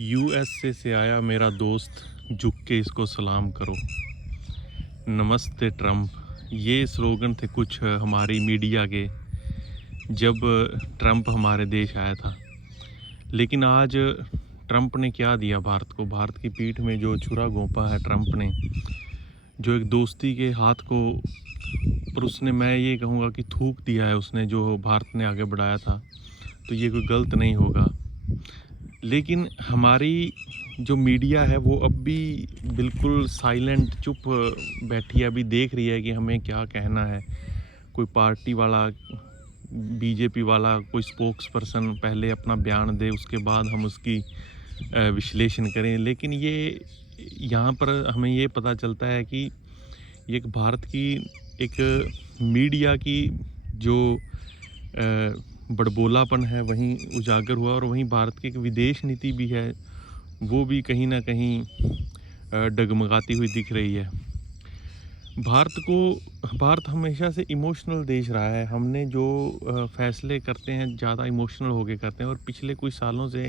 USA से आया मेरा दोस्त, झुक के इसको सलाम करो। नमस्ते ट्रम्प, ये स्लोगन थे कुछ हमारी मीडिया के जब ट्रम्प हमारे देश आया था। लेकिन आज ट्रम्प ने क्या दिया भारत को? भारत की पीठ में जो छुरा घोंपा है ट्रम्प ने, जो एक दोस्ती के हाथ को, पर उसने, मैं ये कहूँगा कि थूक दिया है उसने, जो भारत ने आगे बढ़ाया था। तो ये कोई गलत नहीं होगा। लेकिन हमारी जो मीडिया है वो अब भी बिल्कुल साइलेंट, चुप बैठी है, अभी देख रही है कि हमें क्या कहना है। कोई पार्टी वाला, बीजेपी वाला कोई स्पोक्स पर्सन पहले अपना बयान दे, उसके बाद हम उसकी विश्लेषण करें। लेकिन ये यहाँ पर हमें ये पता चलता है कि ये एक भारत की एक मीडिया की जो बड़बोलापन है वहीं उजागर हुआ, और वहीं भारत की एक विदेश नीति भी है, वो भी कहीं ना कहीं डगमगाती हुई दिख रही है। भारत हमेशा से इमोशनल देश रहा है। हमने जो फैसले करते हैं ज़्यादा इमोशनल होके करते हैं, और पिछले कुछ सालों से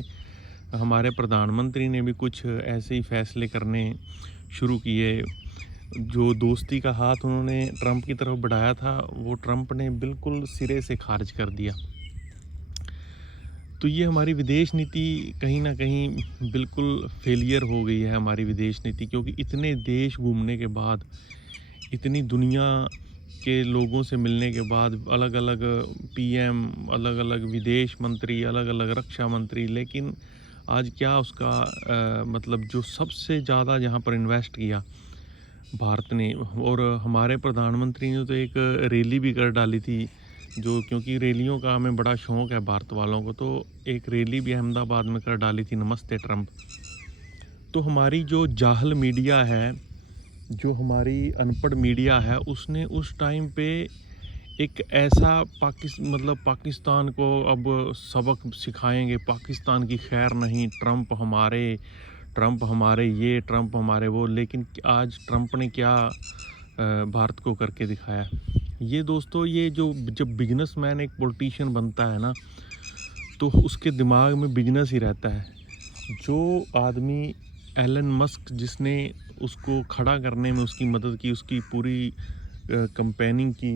हमारे प्रधानमंत्री ने भी कुछ ऐसे ही फैसले करने शुरू किए। जो दोस्ती का हाथ उन्होंने ट्रम्प की तरफ बढ़ाया था, वो ट्रम्प ने बिल्कुल सिरे से खारिज कर दिया। तो ये हमारी विदेश नीति कहीं ना कहीं बिल्कुल फेलियर हो गई है, हमारी विदेश नीति, क्योंकि इतने देश घूमने के बाद, इतनी दुनिया के लोगों से मिलने के बाद, अलग अलग पीएम, अलग अलग विदेश मंत्री, अलग अलग रक्षा मंत्री, लेकिन आज क्या उसका मतलब जो सबसे ज़्यादा जहाँ पर इन्वेस्ट किया भारत ने, और हमारे प्रधानमंत्री ने तो एक रैली भी कर डाली थी, जो, क्योंकि रैलियों का हमें बड़ा शौक़ है भारत वालों को, तो एक रैली भी अहमदाबाद में कर डाली थी, नमस्ते ट्रम्प। तो हमारी जो जाहल मीडिया है, जो हमारी अनपढ़ मीडिया है, उसने उस टाइम पे एक ऐसा पाकिस्तान को अब सबक सिखाएंगे, पाकिस्तान की खैर नहीं, ट्रम्प हमारे ये, ट्रम्प हमारे वो। लेकिन आज ट्रम्प ने क्या भारत को करके दिखाया? ये दोस्तों, ये जो जब बिजनेसमैन एक पॉलिटिशियन बनता है ना, तो उसके दिमाग में बिजनेस ही रहता है। जो आदमी एलन मस्क, जिसने उसको खड़ा करने में उसकी मदद की, उसकी पूरी कंपेनिंग की,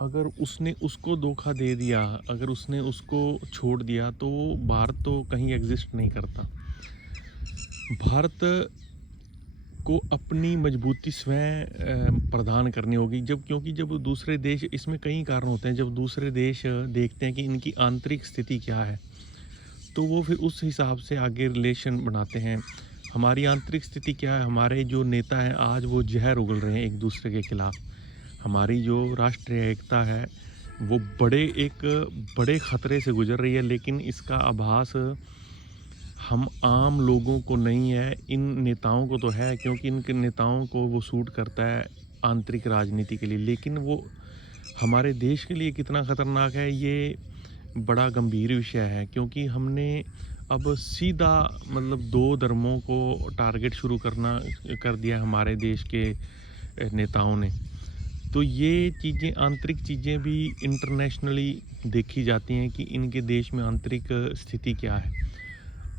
अगर उसने उसको धोखा दे दिया, अगर उसने उसको छोड़ दिया, तो भारत तो कहीं एग्जिस्ट नहीं करता। भारत को अपनी मजबूती स्वयं प्रदान करनी होगी, क्योंकि जब दूसरे देश, इसमें कई कारण होते हैं, जब दूसरे देश देखते हैं कि इनकी आंतरिक स्थिति क्या है, तो वो फिर उस हिसाब से आगे रिलेशन बनाते हैं। हमारी आंतरिक स्थिति क्या है? हमारे जो नेता हैं आज वो जहर उगल रहे हैं एक दूसरे के खिलाफ। हमारी जो राष्ट्रीय एकता है वो बड़े ख़तरे से गुजर रही है, लेकिन इसका आभास हम आम लोगों को नहीं है। इन नेताओं को तो है, क्योंकि इनके नेताओं को वो सूट करता है आंतरिक राजनीति के लिए, लेकिन वो हमारे देश के लिए कितना ख़तरनाक है, ये बड़ा गंभीर विषय है। क्योंकि हमने अब सीधा दो धर्मों को टारगेट शुरू कर दिया हमारे देश के नेताओं ने। तो ये चीज़ें, आंतरिक चीज़ें भी इंटरनेशनली देखी जाती हैं कि इनके देश में आंतरिक स्थिति क्या है।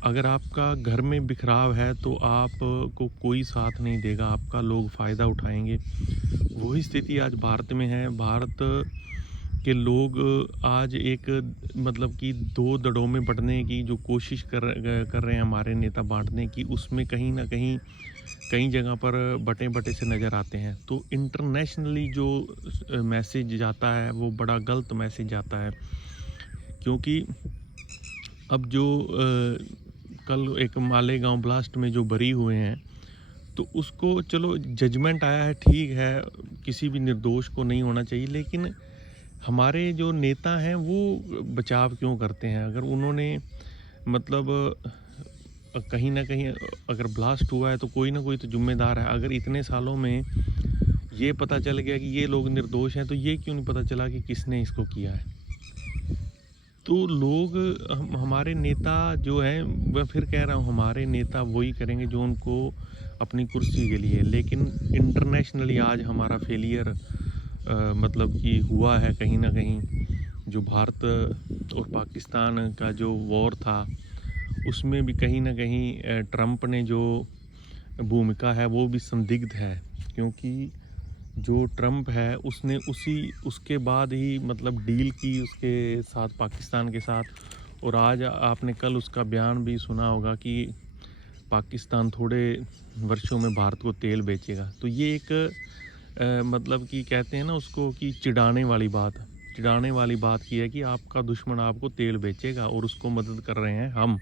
अगर आपका घर में बिखराव है तो आपको कोई साथ नहीं देगा, आपका लोग फ़ायदा उठाएंगे। वही स्थिति आज भारत में है। भारत के लोग आज एक कि दो दड़ों में बंटने की जो कोशिश कर रहे हैं हमारे नेता बांटने की, उसमें कहीं ना कहीं कई जगह पर बटे से नज़र आते हैं। तो इंटरनेशनली जो मैसेज जाता है वो बड़ा गलत मैसेज जाता है। क्योंकि अब जो कल एक मालेगांव ब्लास्ट में जो बरी हुए हैं, तो उसको, चलो जजमेंट आया है, ठीक है, किसी भी निर्दोष को नहीं होना चाहिए, लेकिन हमारे जो नेता हैं वो बचाव क्यों करते हैं? अगर उन्होंने कहीं ना कहीं अगर ब्लास्ट हुआ है तो कोई ना कोई तो जिम्मेदार है। अगर इतने सालों में ये पता चल गया कि ये लोग निर्दोष हैं, तो ये क्यों नहीं पता चला कि किसने इसको किया है? तो लोग, हमारे नेता जो हैं, मैं फिर कह रहा हूँ, हमारे नेता वही करेंगे जो उनको अपनी कुर्सी के लिए। लेकिन इंटरनेशनली आज हमारा फेलियर कि हुआ है कहीं ना कहीं। जो भारत और पाकिस्तान का जो वॉर था, उसमें भी कहीं न कहीं ट्रंप ने जो भूमिका है वो भी संदिग्ध है, क्योंकि जो ट्रंप है उसने उसके बाद ही मतलब डील की उसके साथ, पाकिस्तान के साथ। और आज आपने कल उसका बयान भी सुना होगा कि पाकिस्तान थोड़े वर्षों में भारत को तेल बेचेगा। तो ये एक मतलब कि कहते हैं ना उसको कि चिढ़ाने वाली बात की है कि आपका दुश्मन आपको तेल बेचेगा और उसको मदद कर रहे हैं हम।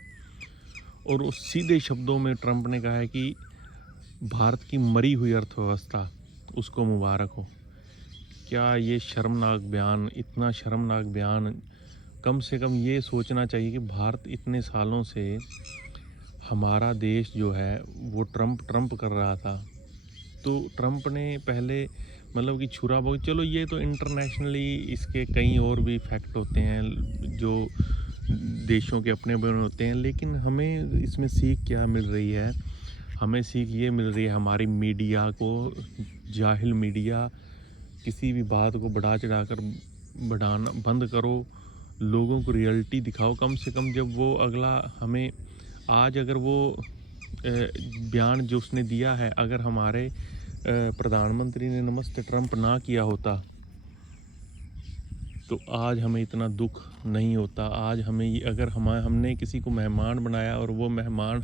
और उस सीधे शब्दों में ट्रंप ने कहा है कि भारत की मरी हुई अर्थव्यवस्था उसको मुबारक हो। क्या ये शर्मनाक बयान, इतना शर्मनाक बयान! कम से कम ये सोचना चाहिए कि भारत इतने सालों से, हमारा देश जो है वो ट्रंप कर रहा था। तो ट्रंप ने पहले मतलब कि छुरा बहुत, चलो ये तो इंटरनेशनली इसके कई और भी फैक्ट होते हैं जो देशों के अपने बने होते हैं, लेकिन हमें इसमें सीख क्या मिल रही है? हमें सीख ये मिल रही है हमारी मीडिया को, जाहिल मीडिया, किसी भी बात को बढ़ा चढ़ाकर बढ़ाना बंद करो, लोगों को रियलिटी दिखाओ। कम से कम जब वो अगला हमें आज अगर वो बयान जो उसने दिया है, अगर हमारे प्रधानमंत्री ने नमस्ते ट्रंप ना किया होता तो आज हमें इतना दुख नहीं होता। आज हमें ये, अगर हमने किसी को मेहमान बनाया और वो मेहमान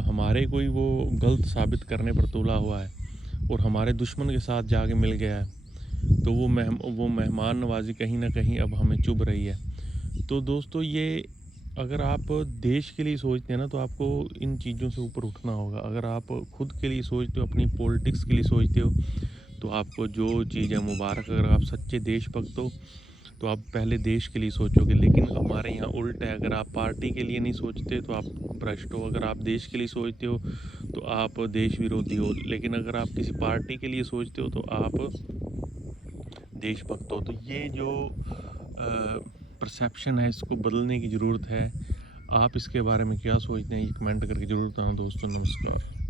हमारे कोई वो गलत साबित करने पर तुला हुआ है और हमारे दुश्मन के साथ जाके मिल गया है, तो वो मेहमान नवाजी कहीं ना कहीं अब हमें चुभ रही है। तो दोस्तों, ये अगर आप देश के लिए सोचते हैं ना, तो आपको इन चीज़ों से ऊपर उठना होगा। अगर आप खुद के लिए सोचते हो, अपनी पॉलिटिक्स के लिए सोचते हो, तो आपको जो चीज़ है मुबारक। अगर आप सच्चे देशभक्त हो तो आप पहले देश के लिए सोचोगे। लेकिन हमारे यहाँ उल्टा है, अगर आप पार्टी के लिए नहीं सोचते तो आप भ्रष्ट हो, अगर आप देश के लिए सोचते हो तो आप देश विरोधी हो, लेकिन अगर आप किसी पार्टी के लिए सोचते हो तो आप देशभक्त हो। तो ये जो परसेप्शन है, इसको बदलने की ज़रूरत है। आप इसके बारे में क्या सोचते हैं, ये कमेंट करके ज़रूर बताना दोस्तों। नमस्कार।